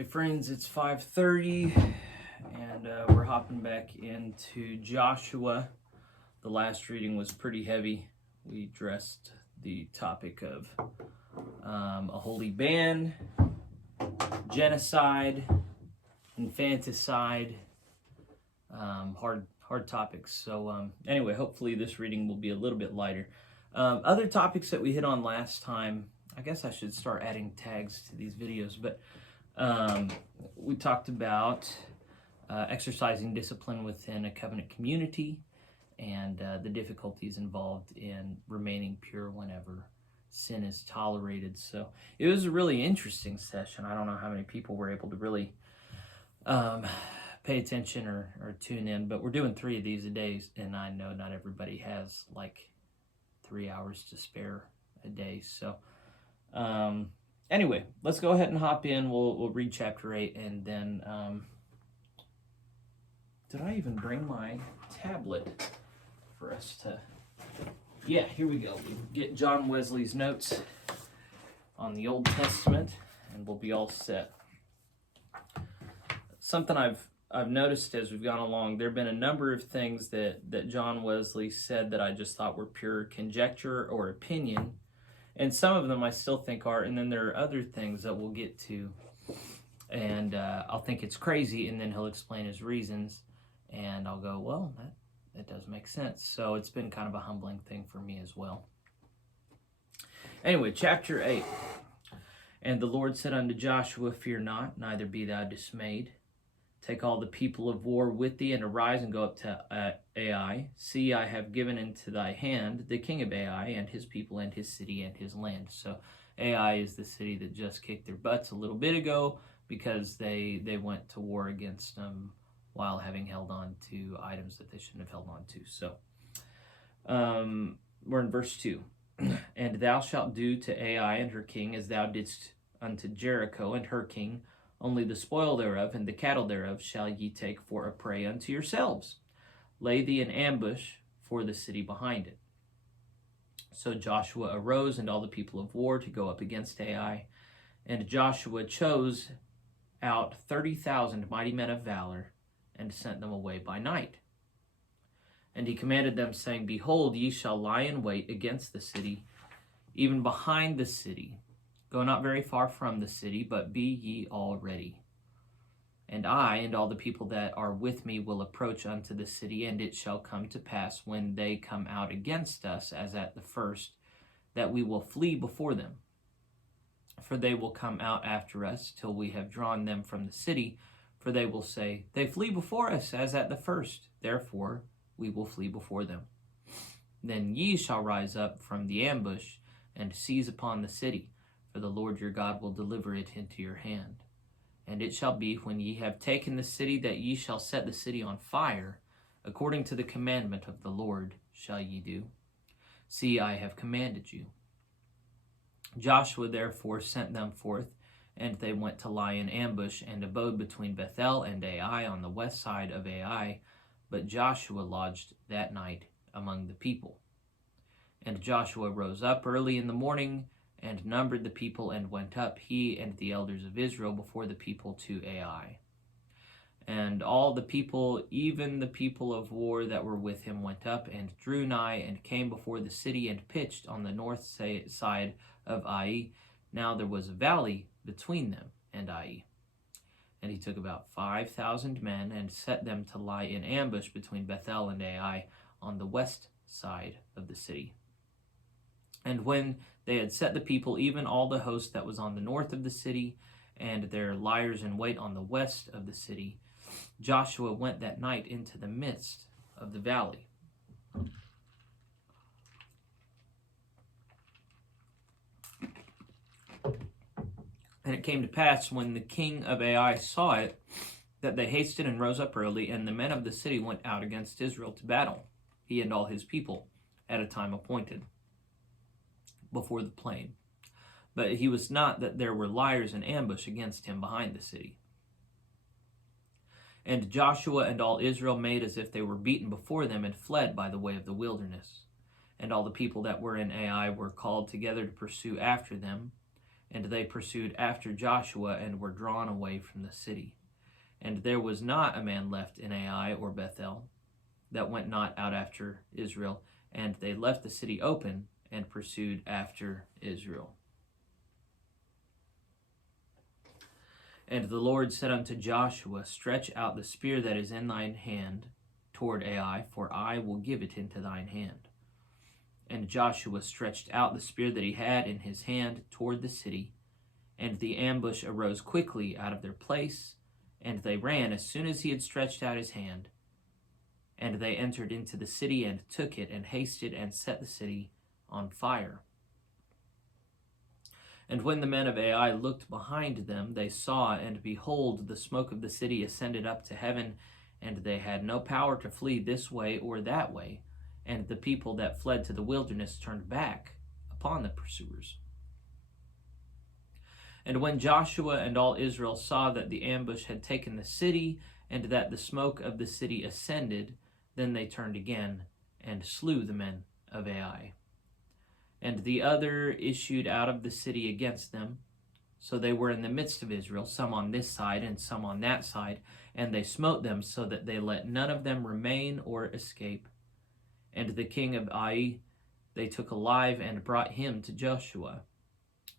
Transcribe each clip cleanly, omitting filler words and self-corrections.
Hey friends, it's 5:30 and we're hopping back into Joshua. The last reading was pretty heavy. We addressed the topic of a holy ban, genocide, infanticide, hard topics. So anyway, hopefully this reading will be a little bit lighter. Other topics that we hit on last time, I guess I should start adding tags to these videos, but we talked about exercising discipline within a covenant community and the difficulties involved in remaining pure whenever sin is tolerated. So it was a really interesting session. I don't know how many people were able to really pay attention or tune in, but we're doing 3 of these a day, and I know not everybody has like 3 hours to spare a day. So anyway, let's go ahead and hop in. We'll read chapter 8, and then did I even bring my tablet for us to? Yeah, here we go. We get John Wesley's notes on the Old Testament, and we'll be all set. Something I've noticed as we've gone along, there have been a number of things that John Wesley said that I just thought were pure conjecture or opinion. And some of them I still think are, and then there are other things that we'll get to, and I'll think it's crazy, and then he'll explain his reasons, and I'll go, well, that does make sense. So it's been kind of a humbling thing for me as well. Anyway, chapter 8. And the Lord said unto Joshua, Fear not, neither be thou dismayed. Take all the people of war with thee, and arise and go up to Ai. See, I have given into thy hand the king of Ai, and his people, and his city, and his land. So Ai is the city that just kicked their butts a little bit ago because they went to war against them while having held on to items that they shouldn't have held on to. So we're in verse 2. And thou shalt do to Ai and her king as thou didst unto Jericho and her king. Only the spoil thereof and the cattle thereof shall ye take for a prey unto yourselves. Lay thee an ambush for the city behind it. So Joshua arose and all the people of war to go up against Ai. And Joshua chose out 30,000 mighty men of valor and sent them away by night. And he commanded them, saying, Behold, ye shall lie in wait against the city, even behind the city. Go not very far from the city, but be ye all ready. And I and all the people that are with me will approach unto the city, and it shall come to pass when they come out against us, as at the first, that we will flee before them. For they will come out after us till we have drawn them from the city. For they will say, They flee before us, as at the first. Therefore we will flee before them. Then ye shall rise up from the ambush, and seize upon the city. For the Lord your God will deliver it into your hand. And it shall be, when ye have taken the city, that ye shall set the city on fire, according to the commandment of the Lord shall ye do. See, I have commanded you. Joshua therefore sent them forth, and they went to lie in ambush, and abode between Bethel and Ai on the west side of Ai. But Joshua lodged that night among the people. And Joshua rose up early in the morning, and numbered the people, and went up, he and the elders of Israel, before the people to Ai. And all the people, even the people of war that were with him, went up, and drew nigh, and came before the city, and pitched on the north side of Ai. Now there was a valley between them and Ai. And he took about 5,000 men, and set them to lie in ambush between Bethel and Ai, on the west side of the city. And when they had set the people, even all the host that was on the north of the city, and their liers in wait on the west of the city, Joshua went that night into the midst of the valley. And it came to pass, when the king of Ai saw it, that they hasted and rose up early, and the men of the city went out against Israel to battle, he and all his people, at a time appointed, before the plain. But he was not that there were liers in ambush against him behind the city. And Joshua and all Israel made as if they were beaten before them, and fled by the way of the wilderness. And all the people that were in Ai were called together to pursue after them. And they pursued after Joshua and were drawn away from the city. And there was not a man left in Ai or Bethel that went not out after Israel. And they left the city open and pursued after Israel. And the Lord said unto Joshua, Stretch out the spear that is in thine hand toward Ai, for I will give it into thine hand. And Joshua stretched out the spear that he had in his hand toward the city, and the ambush arose quickly out of their place, and they ran as soon as he had stretched out his hand. And they entered into the city and took it, and hasted and set the city on fire. And when the men of Ai looked behind them, they saw, and behold, the smoke of the city ascended up to heaven, and they had no power to flee this way or that way. And the people that fled to the wilderness turned back upon the pursuers. And when Joshua and all Israel saw that the ambush had taken the city, and that the smoke of the city ascended, then they turned again, and slew the men of Ai. And the other issued out of the city against them. So they were in the midst of Israel, some on this side and some on that side, and they smote them so that they let none of them remain or escape. And the king of Ai they took alive and brought him to Joshua.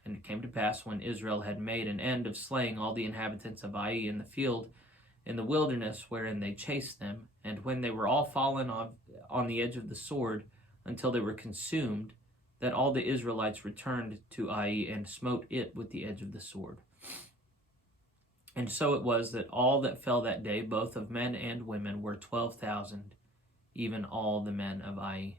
And it came to pass, when Israel had made an end of slaying all the inhabitants of Ai in the field, in the wilderness wherein they chased them, and when they were all fallen on the edge of the sword, until they were consumed, that all the Israelites returned to Ai and smote it with the edge of the sword. And so it was that all that fell that day, both of men and women, were 12,000, even all the men of Ai.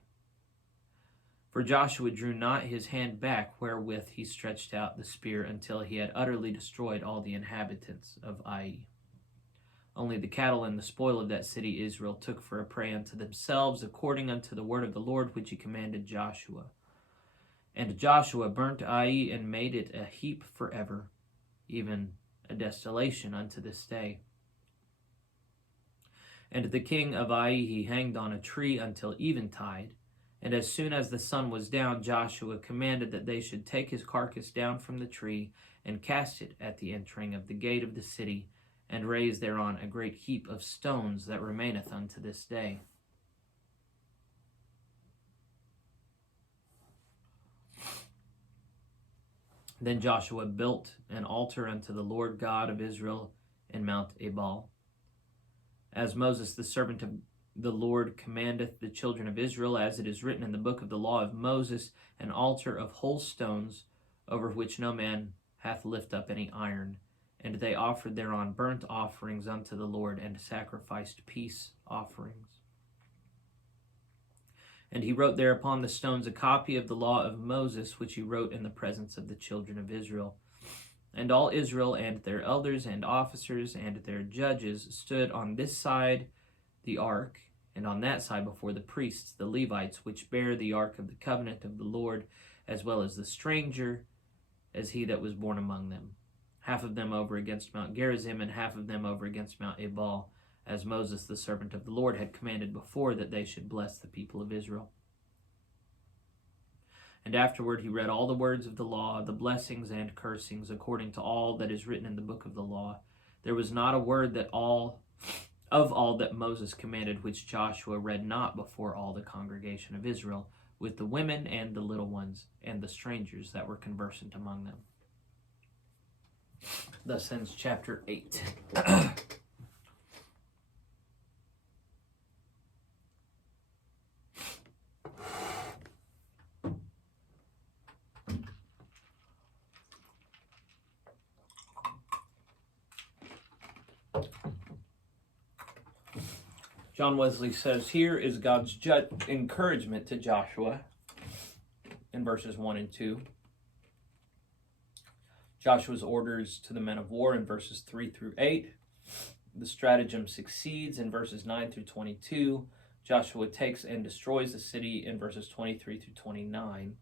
For Joshua drew not his hand back wherewith he stretched out the spear, until he had utterly destroyed all the inhabitants of Ai. Only the cattle and the spoil of that city Israel took for a prey unto themselves, according unto the word of the Lord which he commanded Joshua. And Joshua burnt Ai and made it a heap forever, even a desolation unto this day. And the king of Ai he hanged on a tree until eventide. And as soon as the sun was down, Joshua commanded that they should take his carcass down from the tree and cast it at the entering of the gate of the city, and raise thereon a great heap of stones that remaineth unto this day. Then Joshua built an altar unto the Lord God of Israel in Mount Ebal, as Moses the servant of the Lord commandeth the children of Israel, as it is written in the book of the law of Moses, an altar of whole stones, over which no man hath lift up any iron. And they offered thereon burnt offerings unto the Lord, and sacrificed peace offerings. And he wrote there upon the stones a copy of the law of Moses, which he wrote in the presence of the children of Israel. And all Israel and their elders and officers and their judges stood on this side the ark, and on that side before the priests, the Levites, which bear the ark of the covenant of the Lord, as well as the stranger, as he that was born among them. Half of them over against Mount Gerizim, and half of them over against Mount Ebal, as Moses the servant of the Lord had commanded before, that they should bless the people of Israel. And afterward he read all the words of the law, the blessings and cursings, according to all that is written in the book of the law. There was not a word of all that Moses commanded, which Joshua read not before all the congregation of Israel, with the women and the little ones, and the strangers that were conversant among them. Thus ends chapter 8. John Wesley says, here is God's encouragement to Joshua in verses 1 and 2. Joshua's orders to the men of war in verses 3 through 8. The stratagem succeeds in verses 9 through 22. Joshua takes and destroys the city in verses 23 through 29.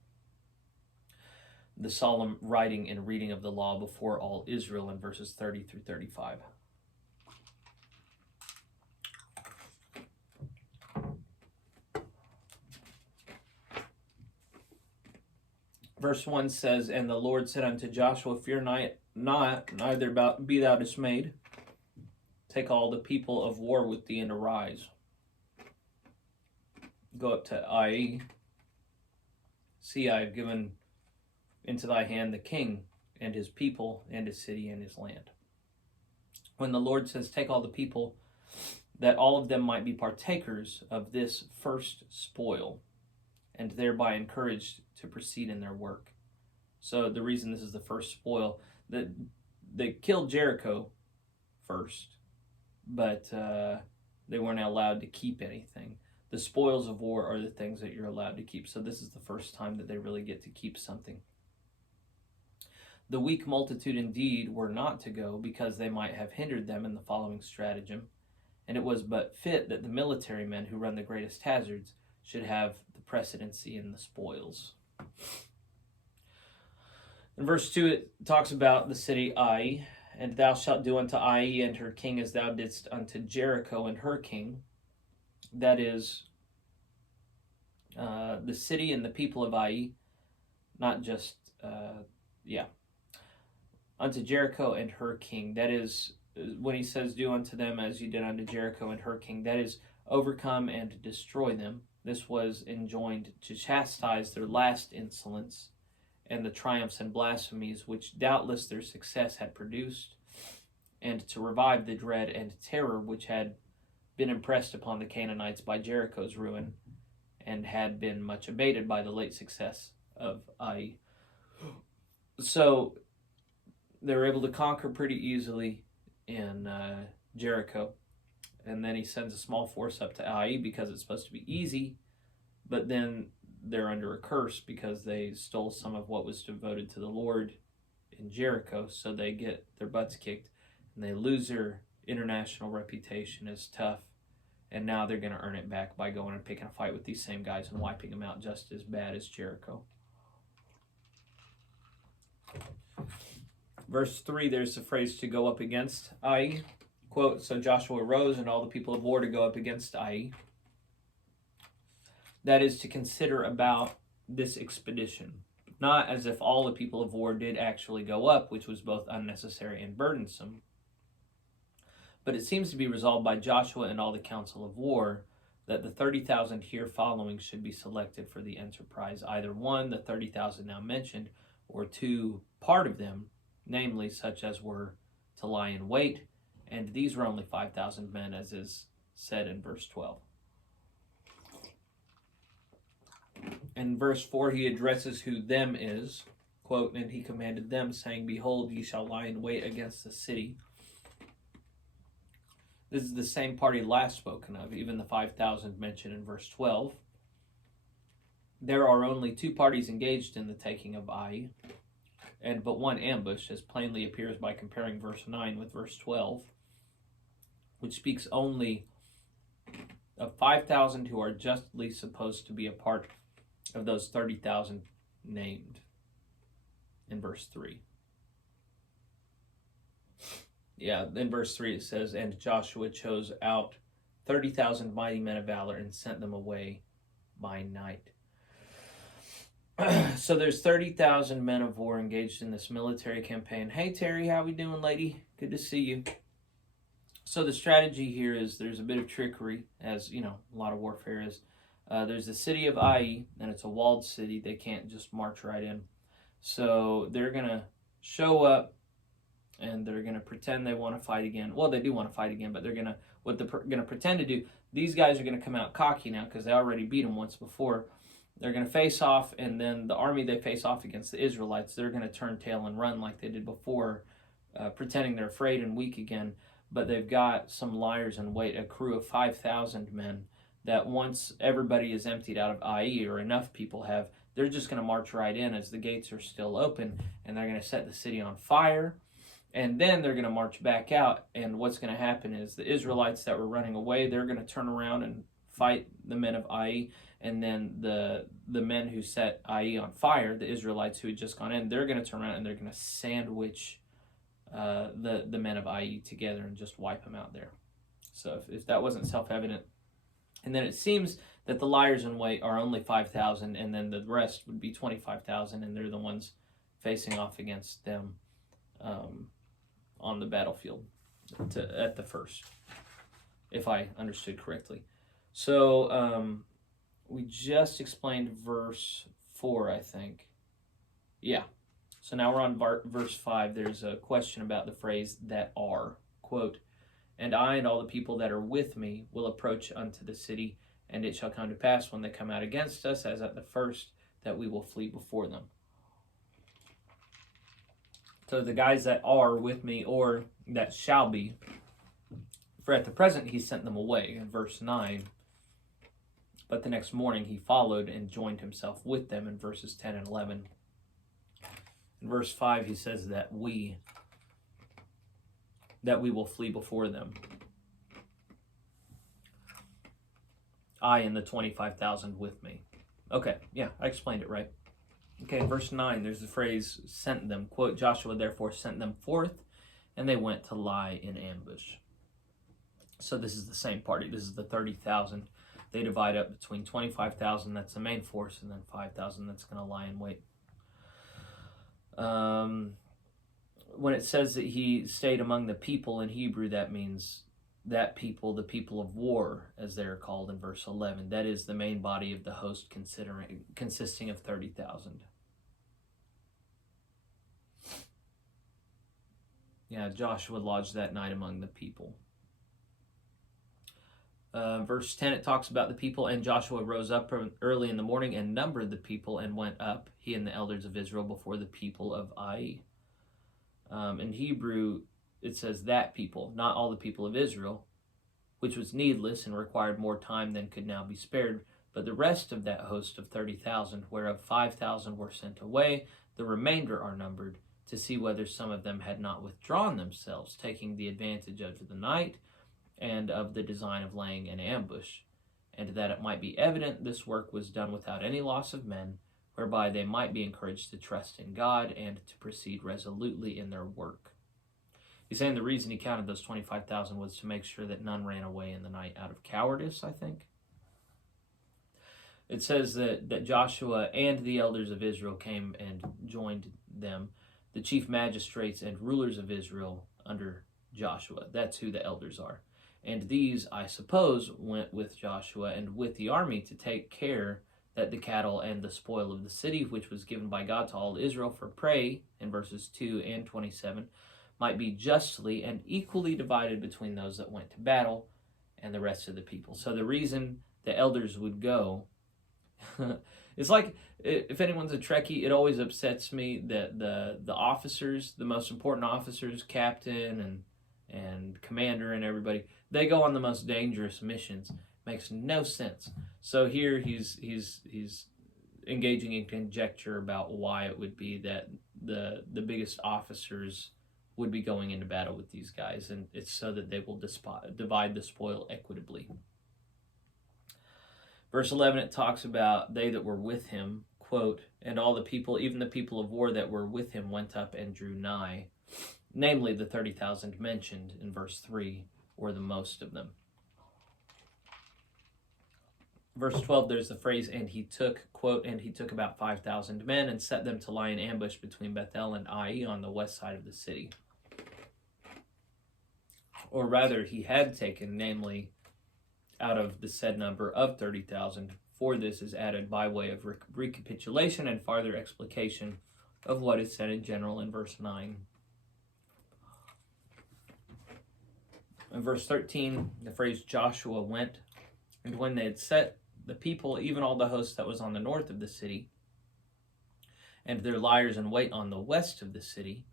The solemn writing and reading of the law before all Israel in verses 30 through 35. Verse 1 says, "And the Lord said unto Joshua, Fear not, neither be thou dismayed. Take all the people of war with thee, and arise. Go up to Ai. See, I have given into thy hand the king, and his people, and his city, and his land." When the Lord says, take all the people, that all of them might be partakers of this first spoil, and thereby encouraged to proceed in their work. So the reason this is the first spoil, that they killed Jericho first, but they weren't allowed to keep anything. The spoils of war are the things that you're allowed to keep. So this is the first time that they really get to keep something. The weak multitude indeed were not to go, because they might have hindered them in the following stratagem. And it was but fit that the military men who run the greatest hazards should have the precedency in the spoils. In verse 2, it talks about the city Ai. "And thou shalt do unto Ai and her king as thou didst unto Jericho and her king." That is, the city and the people of Ai, not just, unto Jericho and her king. That is, when he says, do unto them as you did unto Jericho and her king, that is, overcome and destroy them. This was enjoined to chastise their last insolence and the triumphs and blasphemies which doubtless their success had produced, and to revive the dread and terror which had been impressed upon the Canaanites by Jericho's ruin, and had been much abated by the late success of Ai. So they were able to conquer pretty easily in Jericho. And then he sends a small force up to Ai because it's supposed to be easy, but then they're under a curse because they stole some of what was devoted to the Lord in Jericho. So they get their butts kicked, and they lose their international reputation as tough. And now they're going to earn it back by going and picking a fight with these same guys and wiping them out just as bad as Jericho. Verse 3, there's the phrase to go up against Ai. Quote, "So Joshua rose and all the people of war to go up against Ai." That is to consider about this expedition. Not as if all the people of war did actually go up, which was both unnecessary and burdensome. But it seems to be resolved by Joshua and all the council of war that the 30,000 here following should be selected for the enterprise. Either one, the 30,000 now mentioned, or two, part of them, namely such as were to lie in wait, and these were only 5,000 men, as is said in verse 12. In verse 4, he addresses who them is. Quote, "And he commanded them, saying, Behold, ye shall lie in wait against the city." This is the same party last spoken of, even the 5,000 mentioned in verse 12. There are only two parties engaged in the taking of Ai, and but one ambush, as plainly appears by comparing verse 9 with verse 12, which speaks only of 5,000 who are justly supposed to be a part of those 30,000 named in verse 3. Yeah, in verse 3 it says, "And Joshua chose out 30,000 mighty men of valor and sent them away by night." So there's 30,000 men of war engaged in this military campaign. Hey Terry, how we doing, lady? Good to see you. So the strategy here is there's a bit of trickery, as you know, a lot of warfare is. There's the city of Ai, and it's a walled city. They can't just march right in. So they're going to show up, and they're going to pretend they want to fight again. Well, they do want to fight again, but what they're going to pretend to do, these guys are going to come out cocky now because they already beat them once before. They're going to face off, and then the army they face off against, the Israelites, they're going to turn tail and run like they did before, pretending they're afraid and weak again. But they've got some liars in wait, a crew of 5,000 men, that once everybody is emptied out of Ai, or enough people have, they're just going to march right in as the gates are still open, and they're going to set the city on fire, and then they're going to march back out. And what's going to happen is the Israelites that were running away, they're going to turn around and fight the men of Ai, and then the men who set Ai on fire, the Israelites who had just gone in, they're going to turn around and they're going to sandwich the men of Ai together and just wipe them out there. So if that wasn't self-evident. And then it seems that the liars in wait are only 5,000, and then the rest would be 25,000, and they're the ones facing off against them on the battlefield at the first, if I understood correctly. So we just explained verse 4, I think. Yeah. So now we're on verse 5. There's a question about the phrase that are. Quote, "And I and all the people that are with me will approach unto the city, and it shall come to pass when they come out against us, as at the first, that we will flee before them." So the guys that are with me, or that shall be, for at the present he sent them away, in verse 9. But the next morning he followed and joined himself with them, in verses 10 and 11. In verse 5 he says that we will flee before them. I and the 25,000 with me. Okay, yeah, I explained it right. Okay, verse 9, there's the phrase, sent them. Quote, "Joshua therefore sent them forth, and they went to lie in ambush." So this is the same party. This is the 30,000. They divide up between 25,000, that's the main force, and then 5,000 that's going to lie in wait. When it says that he stayed among the people in Hebrew, that means that people, the people of war, as they're called in verse 11. That is the main body of the host consisting of 30,000. Yeah, Joshua lodged that night among the people. Verse 10, it talks about the people, "And Joshua rose up early in the morning and numbered the people and went up, he and the elders of Israel, before the people of Ai." In Hebrew, it says that people, not all the people of Israel, which was needless and required more time than could now be spared, but the rest of that host of 30,000, whereof 5,000 were sent away, the remainder are numbered, to see whether some of them had not withdrawn themselves, taking the advantage of the night and of the design of laying an ambush, and that it might be evident this work was done without any loss of men, whereby they might be encouraged to trust in God and to proceed resolutely in their work. He's saying the reason he counted those 25,000 was to make sure that none ran away in the night out of cowardice, I think. It says that Joshua and the elders of Israel came and joined them, the chief magistrates and rulers of Israel under Joshua. That's who the elders are. And these, I suppose, went with Joshua and with the army to take care that the cattle and the spoil of the city, which was given by God to all Israel for prey, in verses 2 and 27, might be justly and equally divided between those that went to battle and the rest of the people. So the reason the elders would go, it's like, if anyone's a Trekkie, it always upsets me that the officers, the most important officers, captain and commander and everybody, they go on the most dangerous missions. Makes no sense. So here he's engaging in conjecture about why it would be that the biggest officers would be going into battle with these guys, and it's so that they will divide the spoil equitably. Verse 11, it talks about they that were with him, quote, "And all the people, even the people of war that were with him, went up and drew nigh," namely the 30,000 mentioned in verse 3, or the most of them. Verse 12, there's the phrase, "And he took," quote, "and he took about 5,000 men and set them to lie in ambush between Bethel and Ai on the west side of the city." Or rather, he had taken, namely, out of the said number of 30,000. For this is added by way of recapitulation and farther explication of what is said in general in verse 9. In verse 13, the phrase "Joshua went, and when they had set the people, even all the host that was on the north of the city, and their liers in wait on the west of the city,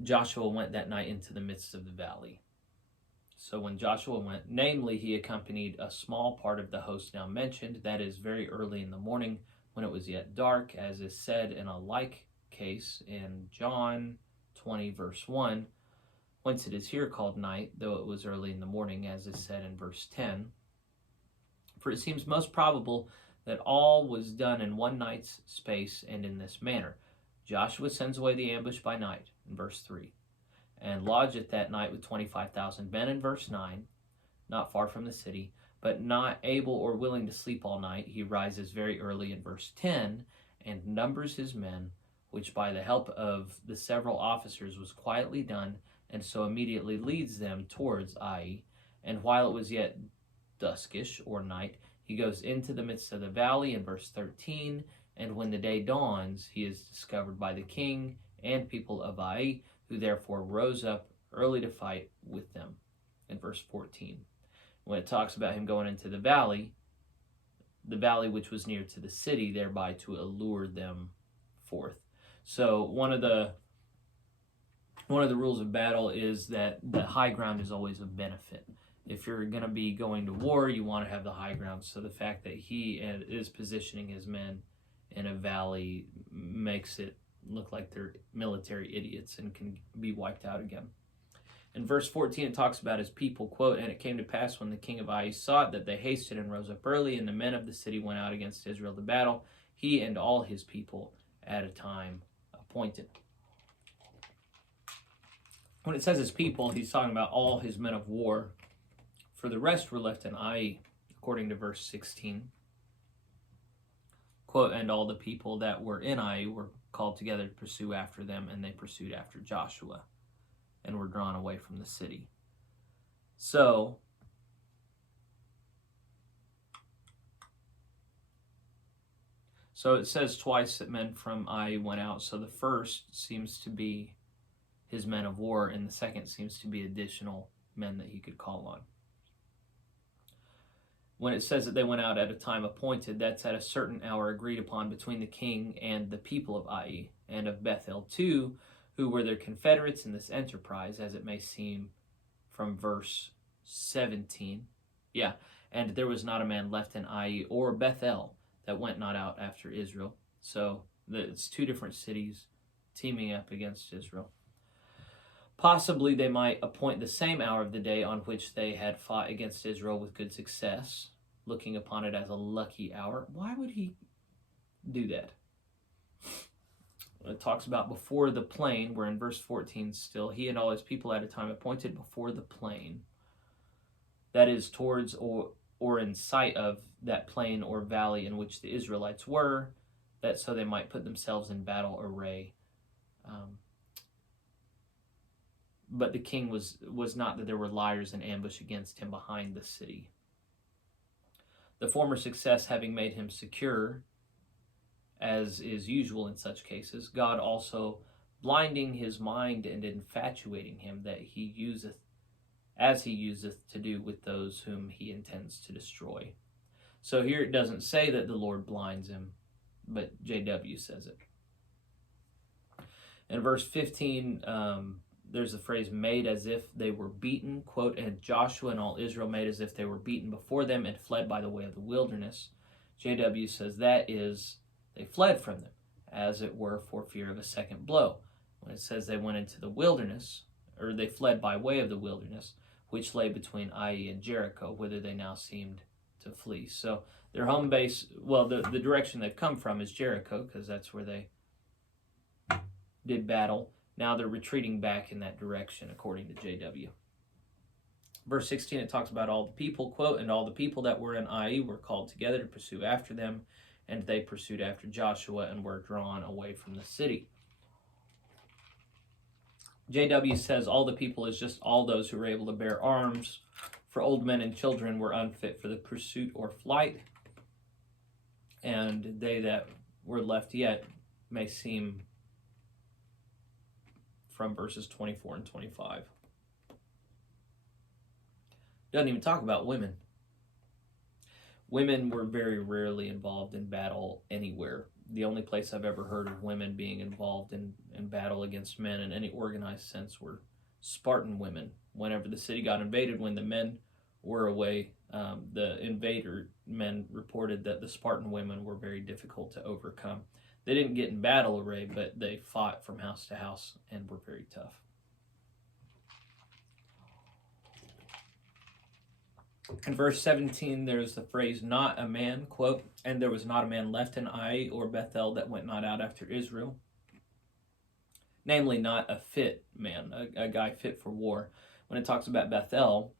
Joshua went that night into the midst of the valley." So when Joshua went, namely, he accompanied a small part of the host now mentioned, that is, very early in the morning, when it was yet dark, as is said in a like case in John 20, verse 1, whence it is here called night, though it was early in the morning, as is said in verse 10. For it seems most probable that all was done in one night's space and in this manner. Joshua sends away the ambush by night, in verse 3, and lodgeth that night with 25,000 men, in verse 9, not far from the city. But not able or willing to sleep all night, he rises very early in verse 10 and numbers his men, which by the help of the several officers was quietly done, and so immediately leads them towards Ai. And while it was yet duskish, or night, he goes into the midst of the valley in verse 13, and when the day dawns, he is discovered by the king and people of Ai, who therefore rose up early to fight with them, in verse 14. When it talks about him going into the valley which was near to the city, thereby to allure them forth. So one of the rules of battle is that the high ground is always a benefit. If you're going to be going to war, you want to have the high ground. So the fact that he is positioning his men in a valley makes it look like they're military idiots and can be wiped out again. In verse 14, it talks about his people, quote, "And it came to pass when the king of Ai saw it that they hasted and rose up early, and the men of the city went out against Israel to battle, he and all his people at a time appointed." When it says his people, he's talking about all his men of war. For the rest were left in Ai, according to verse 16. Quote, "And all the people that were in Ai were called together to pursue after them, and they pursued after Joshua, and were drawn away from the city." So it says twice that men from Ai went out. So the first seems to be his men of war, and the second seems to be additional men that he could call on. When it says that they went out at a time appointed, that's at a certain hour agreed upon between the king and the people of Ai, and of Bethel too, who were their confederates in this enterprise, as it may seem from verse 17. Yeah, "And there was not a man left in Ai or Bethel that went not out after Israel." So it's two different cities teaming up against Israel. Possibly they might appoint the same hour of the day on which they had fought against Israel with good success, looking upon it as a lucky hour. Why would he do that? It talks about before the plain, we're in verse 14 still, "He and all his people at a time appointed before the plain," that is towards or in sight of that plain or valley in which the Israelites were, that so they might put themselves in battle array. But the king was not that there were liars in ambush against him behind the city. The former success having made him secure, as is usual in such cases, God also blinding his mind and infatuating him, that he useth, as he useth to do with those whom he intends to destroy. So here it doesn't say that the Lord blinds him, but JW says it. In verse 15, there's the phrase "made as if they were beaten," quote, "and Joshua and all Israel made as if they were beaten before them and fled by the way of the wilderness." JW says that is, they fled from them, as it were, for fear of a second blow. When it says they went into the wilderness, or they fled by way of the wilderness, which lay between Ai and Jericho, whither they now seemed to flee. So their home base, well, the direction they've come from is Jericho, because that's where they did battle. Now they're retreating back in that direction, according to JW. Verse 16, it talks about all the people, quote, "And all the people that were in Ai were called together to pursue after them, and they pursued after Joshua and were drawn away from the city." JW says all the people is just all those who were able to bear arms, for old men and children were unfit for the pursuit or flight, and they that were left yet may seem from verses 24 and 25. Doesn't even talk about women. Women were very rarely involved in battle anywhere. The only place I've ever heard of women being involved in battle against men in any organized sense were Spartan women. Whenever the city got invaded, when the men were away, the invader men reported that the Spartan women were very difficult to overcome. They didn't get in battle array, but they fought from house to house and were very tough. In verse 17, there's the phrase, "not a man," quote, "and there was not a man left in Ai or Bethel that went not out after Israel." Namely, not a fit man, a guy fit for war. When it talks about Bethel,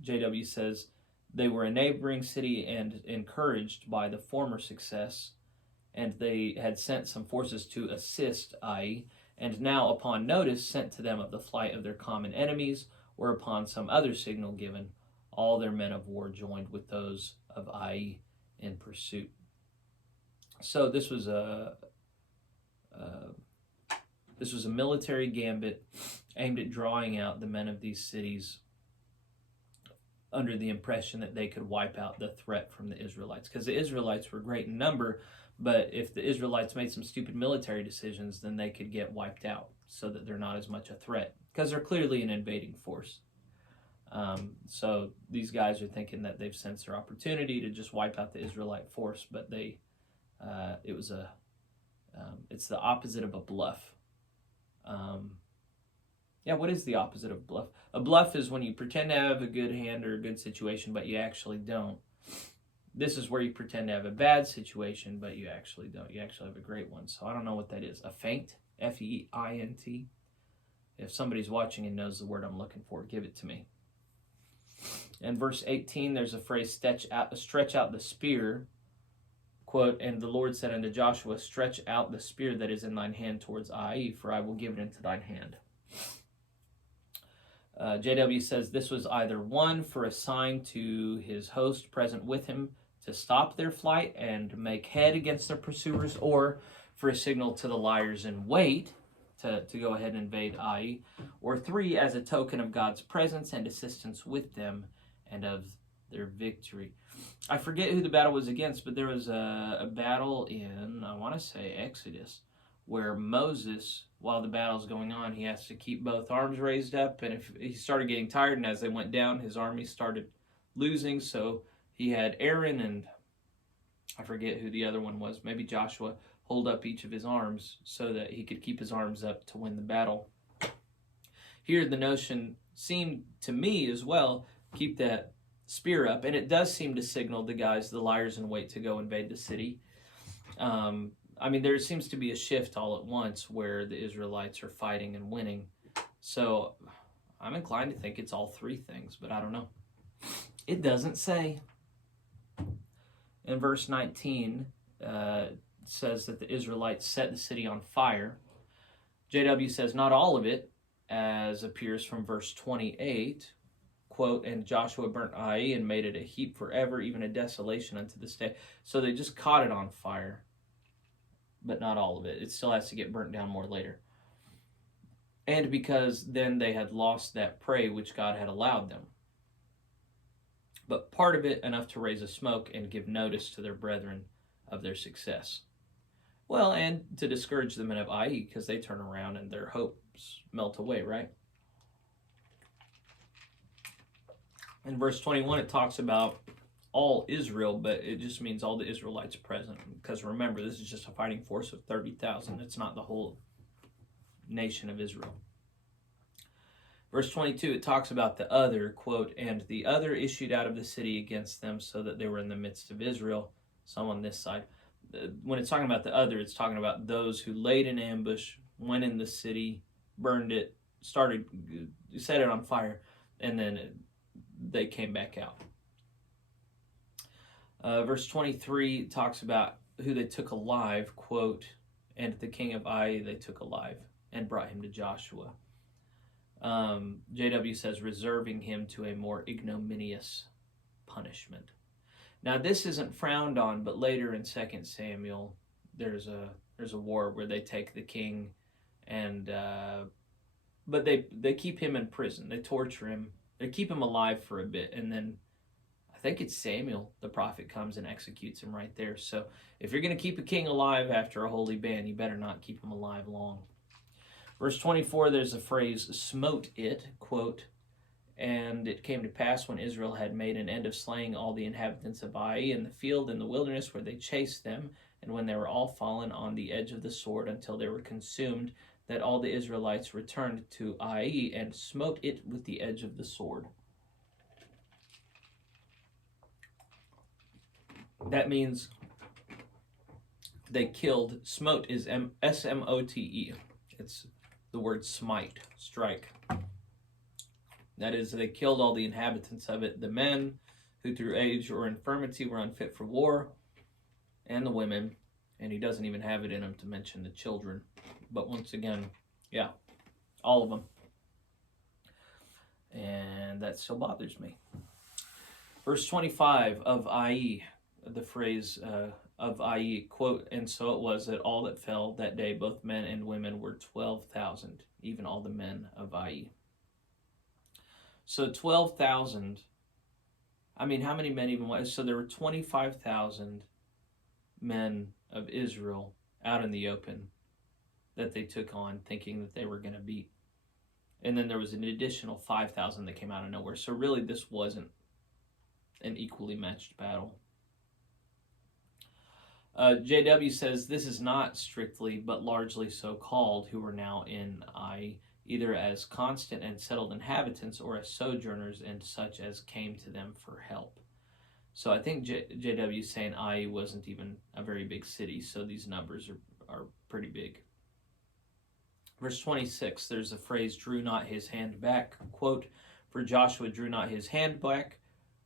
JW says They were a neighboring city and encouraged by the former success, and they had sent some forces to assist Ai, and now upon notice sent to them of the flight of their common enemies, or upon some other signal given, all their men of war joined with those of Ai in pursuit. So this was a military gambit aimed at drawing out the men of these cities under the impression that they could wipe out the threat from the Israelites, because the Israelites were great in number, but if the Israelites made some stupid military decisions, then they could get wiped out so that they're not as much a threat, because they're clearly an invading force. So these guys are thinking that they've sensed their opportunity to just wipe out the Israelite force, but it's the opposite of a bluff. What is the opposite of bluff? A bluff is when you pretend to have a good hand or a good situation, but you actually don't. This is where you pretend to have a bad situation, but you actually don't. You actually have a great one. So I don't know what that is. A feint? F-E-I-N-T? If somebody's watching and knows the word I'm looking for, give it to me. In verse 18, there's a phrase, stretch out the spear. Quote, and the Lord said unto Joshua, stretch out the spear that is in thine hand towards Ai, for I will give it into thine hand. JW says this was either one for a sign to his host present with him to stop their flight and make head against their pursuers, or for a signal to the liars in wait to go ahead and invade Ai, or three, as a token of God's presence and assistance with them and of their victory. I forget who the battle was against, but there was a battle in, I want to say, Exodus, where Moses, while the battle's going on, he has to keep both arms raised up, and if he started getting tired, and as they went down, his army started losing, so he had Aaron and I forget who the other one was, maybe Joshua, hold up each of his arms so that he could keep his arms up to win the battle. Here the notion seemed to me as well, keep that spear up, and it does seem to signal the guys, the liars in wait, to go invade the city. There seems to be a shift all at once where the Israelites are fighting and winning. So I'm inclined to think it's all three things, but I don't know. It doesn't say. In verse 19, it says that the Israelites set the city on fire. JW says not all of it, as appears from verse 28. Quote, and Joshua burnt Ai and made it a heap forever, even a desolation unto this day. So they just caught it on fire, but not all of it. It still has to get burnt down more later. And because then they had lost that prey which God had allowed them. But part of it enough to raise a smoke and give notice to their brethren of their success. Well, and to discourage the men of Ai, because they turn around and their hopes melt away, right? In verse 21, it talks about all Israel, but it just means all the Israelites present. Because remember, this is just a fighting force of 30,000. It's not the whole nation of Israel. Verse 22, it talks about the other, quote, and the other issued out of the city against them so that they were in the midst of Israel. Some on this side. When it's talking about the other, it's talking about those who laid an ambush, went in the city, burned it, set it on fire, and then they came back out. Verse 23 talks about who they took alive, quote, and the king of Ai they took alive and brought him to Joshua. JW says reserving him to a more ignominious punishment. Now this isn't frowned on, but later in 2 Samuel there's a war where they take the king and but they keep him in prison. They torture him. They keep him alive for a bit, and then I think it's Samuel, the prophet, comes and executes him right there. So if you're going to keep a king alive after a holy ban, you better not keep him alive long. Verse 24, there's a phrase, smote it, quote, and it came to pass when Israel had made an end of slaying all the inhabitants of Ai in the field in the wilderness where they chased them, and when they were all fallen on the edge of the sword until they were consumed, that all the Israelites returned to Ai and smote it with the edge of the sword. That means they killed. Smote is S-M-O-T-E. It's the word smite, strike. That is, they killed all the inhabitants of it, the men who through age or infirmity were unfit for war, and the women, and he doesn't even have it in him to mention the children. But once again, yeah, all of them. And that still bothers me. Verse 25 of I.E., the phrase of I.E., quote, and so it was that all that fell that day, both men and women, were 12,000, even all the men of I.E. So 12,000, I mean, how many men even was? So there were 25,000 men of Israel out in the open that they took on thinking that they were going to beat. And then there was an additional 5,000 that came out of nowhere. So really this wasn't an equally matched battle. JW says this is not strictly but largely so called who are now in Ai, either as constant and settled inhabitants or as sojourners and such as came to them for help. So I think JW is saying Ai wasn't even a very big city, so these numbers are pretty big. Verse 26, there's a phrase, drew not his hand back, quote, for Joshua drew not his hand back,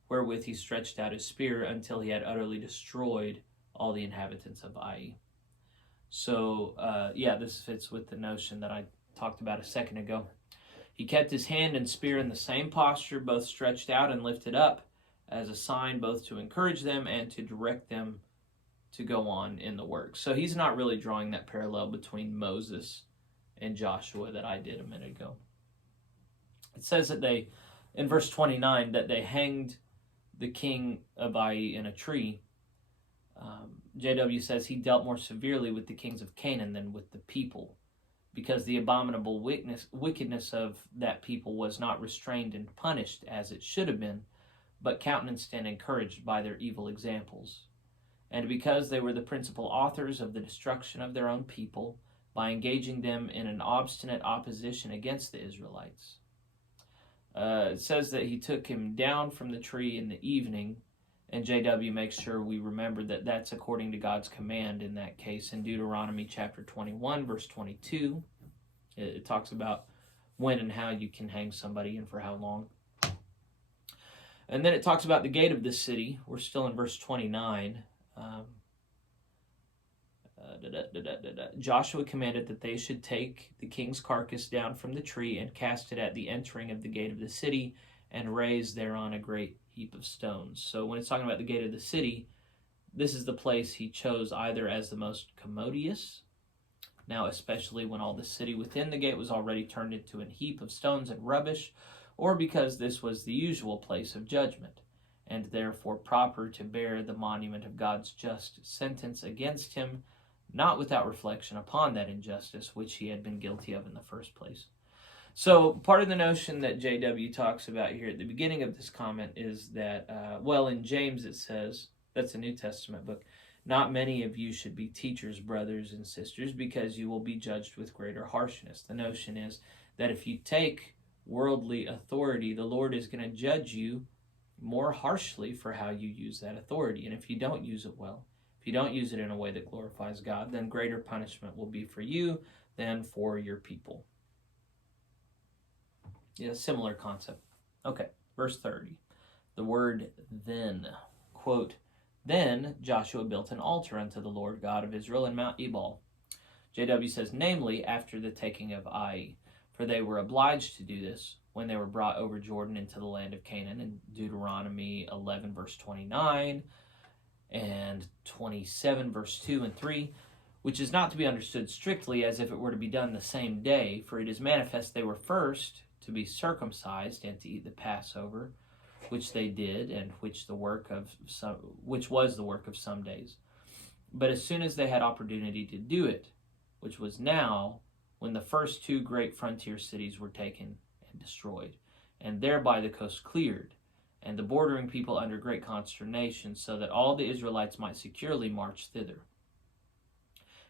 wherewith he stretched out his spear until he had utterly destroyed all the inhabitants of Ai. So, this fits with the notion that I talked about a second ago. He kept his hand and spear in the same posture, both stretched out and lifted up, as a sign both to encourage them and to direct them to go on in the work. So he's not really drawing that parallel between Moses and Joshua that I did a minute ago. It says that they, in verse 29, that they hanged the king of Ai in a tree. JW says he dealt more severely with the kings of Canaan than with the people, because the abominable wickedness of that people was not restrained and punished as it should have been, but countenanced and encouraged by their evil examples. And because they were the principal authors of the destruction of their own people, by engaging them in an obstinate opposition against the Israelites. It says that he took him down from the tree in the evening, and JW makes sure we remember that that's according to God's command in that case. In Deuteronomy chapter 21, verse 22, it talks about when and how you can hang somebody and for how long. And then it talks about the gate of the city. We're still in verse 29. Joshua commanded that they should take the king's carcass down from the tree and cast it at the entering of the gate of the city and raise thereon a great heap of stones. So when it's talking about the gate of the city, this is the place he chose either as the most commodious, now especially when all the city within the gate was already turned into a heap of stones and rubbish, or because this was the usual place of judgment, and therefore proper to bear the monument of God's just sentence against him, not without reflection upon that injustice which he had been guilty of in the first place. So part of the notion that JW talks about here at the beginning of this comment is that, in James it says, that's a New Testament book, not many of you should be teachers, brothers and sisters, because you will be judged with greater harshness. The notion is that if you take worldly authority, the Lord is going to judge you more harshly for how you use that authority. And if you don't use it well, if you don't use it in a way that glorifies God, then greater punishment will be for you than for your people. Yeah, similar concept. Okay, verse 30. The word then, quote, then Joshua built an altar unto the Lord God of Israel in Mount Ebal. JW says, namely, after the taking of Ai, for they were obliged to do this when they were brought over Jordan into the land of Canaan, in Deuteronomy 11, verse 29, and 27, verse 2 and 3, which is not to be understood strictly as if it were to be done the same day, for it is manifest they were first to be circumcised and to eat the Passover, which they did, and which was the work of some days. But as soon as they had opportunity to do it, which was now, when the first two great frontier cities were taken and destroyed, and thereby the coast cleared, and the bordering people under great consternation, so that all the Israelites might securely march thither.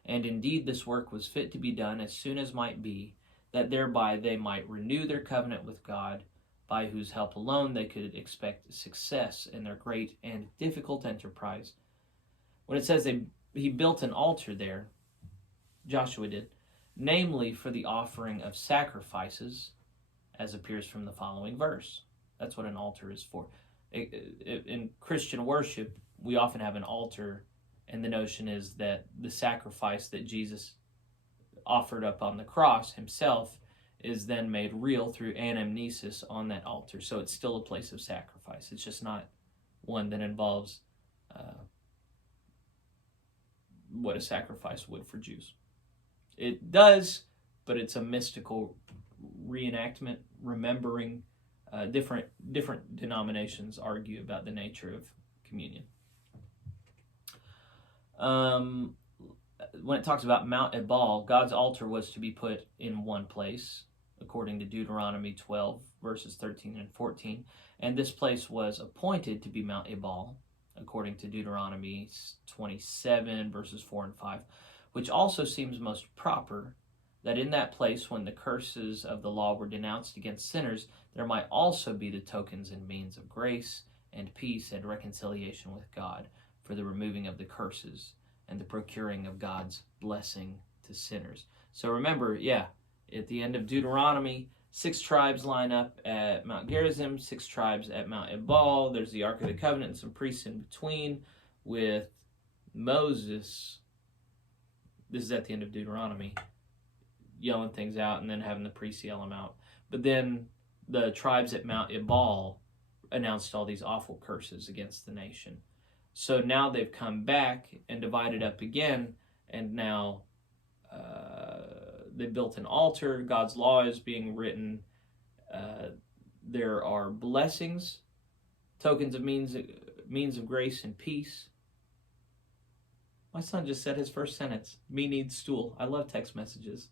And indeed this work was fit to be done as soon as might be, that thereby they might renew their covenant with God, by whose help alone they could expect success in their great and difficult enterprise. When it says he built an altar there, Joshua did, namely for the offering of sacrifices, as appears from the following verse. That's what an altar is for. In Christian worship, we often have an altar, and the notion is that the sacrifice that Jesus offered up on the cross himself is then made real through anamnesis on that altar. So it's still a place of sacrifice. It's just not one that involves what a sacrifice would for Jews. It does, but it's a mystical reenactment, remembering. Different denominations argue about the nature of communion. When it talks about Mount Ebal, God's altar was to be put in one place, according to Deuteronomy 12, verses 13 and 14. And this place was appointed to be Mount Ebal, according to Deuteronomy 27, verses 4 and 5, which also seems most proper, that in that place, when the curses of the law were denounced against sinners, there might also be the tokens and means of grace and peace and reconciliation with God for the removing of the curses and the procuring of God's blessing to sinners. So remember, at the end of Deuteronomy, 6 tribes line up at Mount Gerizim, 6 tribes at Mount Ebal. There's the Ark of the Covenant and some priests in between with Moses. This is at the end of Deuteronomy, yelling things out and then having the priests yell them out. But then the tribes at Mount Ebal announced all these awful curses against the nation. So now they've come back and divided up again, and now they built an altar. God's law is being written. There are blessings, tokens of means of grace and peace. My son just said his first sentence, "Me needs stool." I love text messages.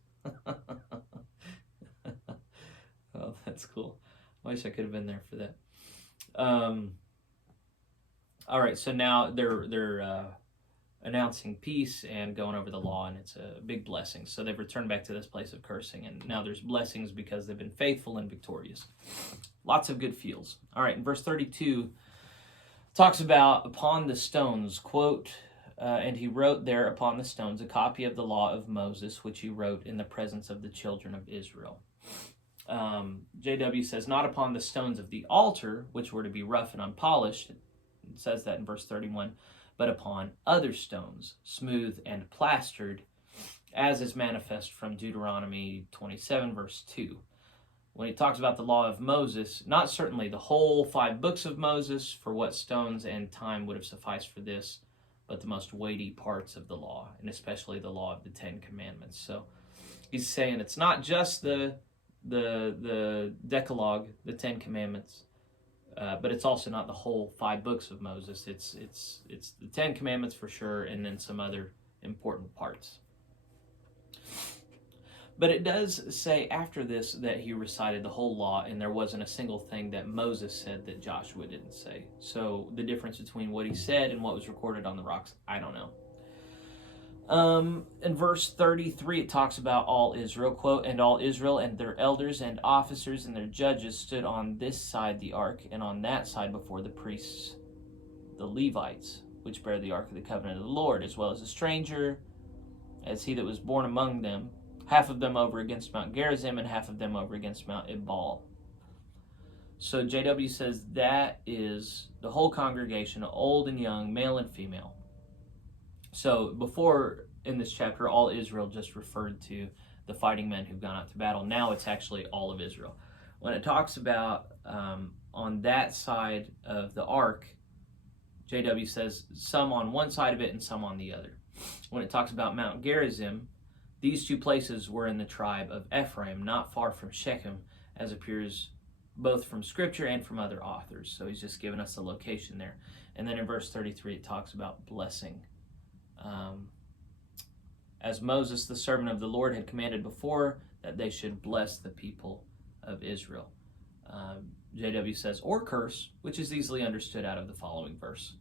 Oh, that's cool. I wish I could have been there for that. All right, so now they're announcing peace and going over the law, and it's a big blessing. So they've returned back to this place of cursing, and now there's blessings because they've been faithful and victorious. Lots of good feels. All right, in verse 32, talks about upon the stones, quote, and he wrote there upon the stones a copy of the law of Moses, which he wrote in the presence of the children of Israel. JW says, not upon the stones of the altar, which were to be rough and unpolished. It says that in verse 31, but upon other stones, smooth and plastered, as is manifest from Deuteronomy 27, verse 2. When he talks about the law of Moses, not certainly the whole 5 books of Moses, for what stones and time would have sufficed for this, but the most weighty parts of the law, and especially the law of the 10 Commandments. So he's saying it's not just the Decalogue, the 10 Commandments, but it's also not the whole 5 books of Moses. It's the 10 Commandments for sure, and then some other important parts. But it does say after this that he recited the whole law, and there wasn't a single thing that Moses said that Joshua didn't say. So the difference between what he said and what was recorded on the rocks, I don't know. In verse 33, it talks about all Israel, quote, and all Israel and their elders and officers and their judges stood on this side the ark, and on that side before the priests, the Levites, which bear the ark of the covenant of the Lord, as well as a stranger, as he that was born among them, half of them over against Mount Gerizim and half of them over against Mount Ebal. So JW says that is the whole congregation, old and young, male and female. So before in this chapter, all Israel just referred to the fighting men who've gone out to battle. Now it's actually all of Israel. When it talks about on that side of the ark, JW says some on one side of it and some on the other. When it talks about Mount Gerizim, these 2 places were in the tribe of Ephraim, not far from Shechem, as appears both from Scripture and from other authors. So he's just given us the location there. And then in verse 33, it talks about blessing. As Moses, the servant of the Lord, had commanded before, that they should bless the people of Israel. JW says, or curse, which is easily understood out of the following verse.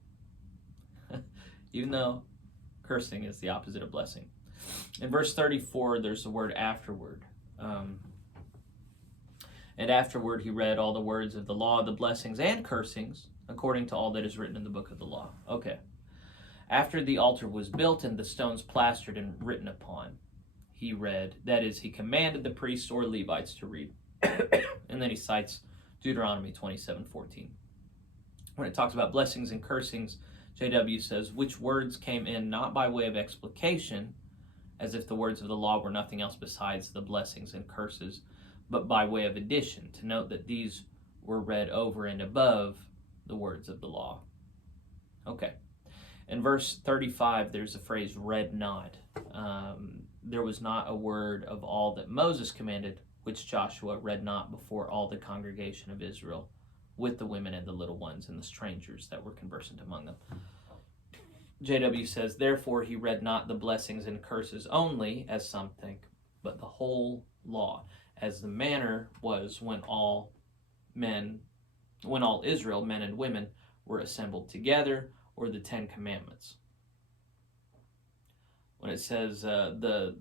Even though cursing is the opposite of blessing. In verse 34, there's the word afterward. And afterward he read all the words of the law, the blessings and cursings, according to all that is written in the book of the law. Okay. After the altar was built and the stones plastered and written upon, he read, that is, he commanded the priests or Levites to read. And then he cites Deuteronomy 27:14. when it talks about blessings and cursings, JW says, which words came in not by way of explication, as if the words of the law were nothing else besides the blessings and curses, but by way of addition, to note that these were read over and above the words of the law. Okay. In verse 35, there's a phrase, read not. There was not a word of all that Moses commanded, which Joshua read not before all the congregation of Israel, with the women and the little ones and the strangers that were conversant among them. JW says, therefore he read not the blessings and curses only, as some think, but the whole law, as the manner was when all Israel, men and women, were assembled together, or the 10 Commandments. When it says the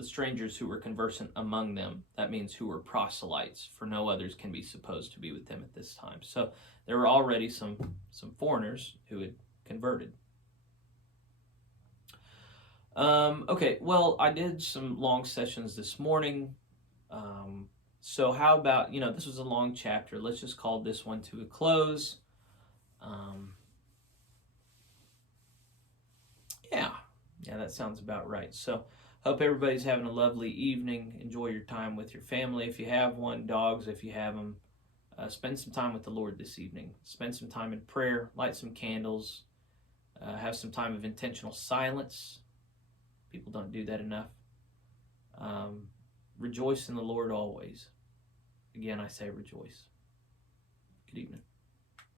strangers who were conversant among them, that means who were proselytes, for no others can be supposed to be with them at this time. So there were already some foreigners who had converted. Okay, well, I did some long sessions this morning. So how about, this was a long chapter. Let's just call this one to a close. Yeah, that sounds about right. So hope everybody's having a lovely evening. Enjoy your time with your family if you have one, dogs if you have them. Spend some time with the Lord this evening. Spend some time in prayer, light some candles, have some time of intentional silence. People don't do that enough. Rejoice in the Lord always. Again, I say rejoice. Good evening.